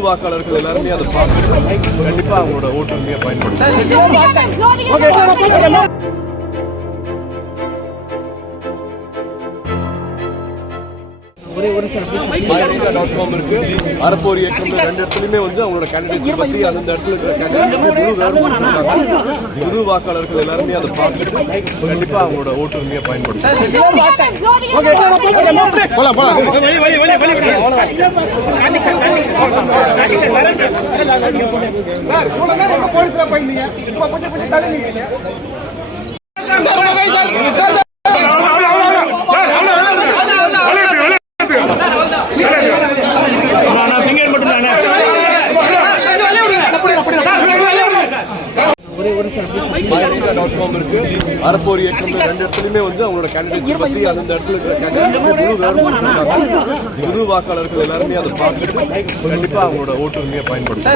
வாக்காளர்கள் எல்லாருமே அதை பார்த்துட்டு கண்டிப்பா அவங்களோட ஓட்டுரிமையை பயன்படுத்தும் டாட் காம் இருக்கு. அறப்போர் இயக்கம் ரெண்டு இடத்துலயுமே வந்து அவங்களோட கேண்டிடேட்ஸ் பத்தி அந்த இடத்துல இருக்கிற கேண்டிடேட் புது வாக்காளர்கள் எல்லாருமே அதை பார்த்துட்டு கண்டிப்பா அவங்களோட ஓட்டுரிமையை பயன்படுத்தும் டாட் காம் இருக்கு அறப்போர் இயக்கம் ரெண்டு இடத்துலயுமே வந்து அவங்களோட கேண்டிடேட்ஸ் பற்றி அந்த இடத்துல இருக்கிற கேண்டிடேட் வாக்காளர்கள் எல்லாருமே அதை பார்த்துட்டு கண்டிப்பா அவங்களோட ஓட்டுரிமையை பயன்படுத்தும்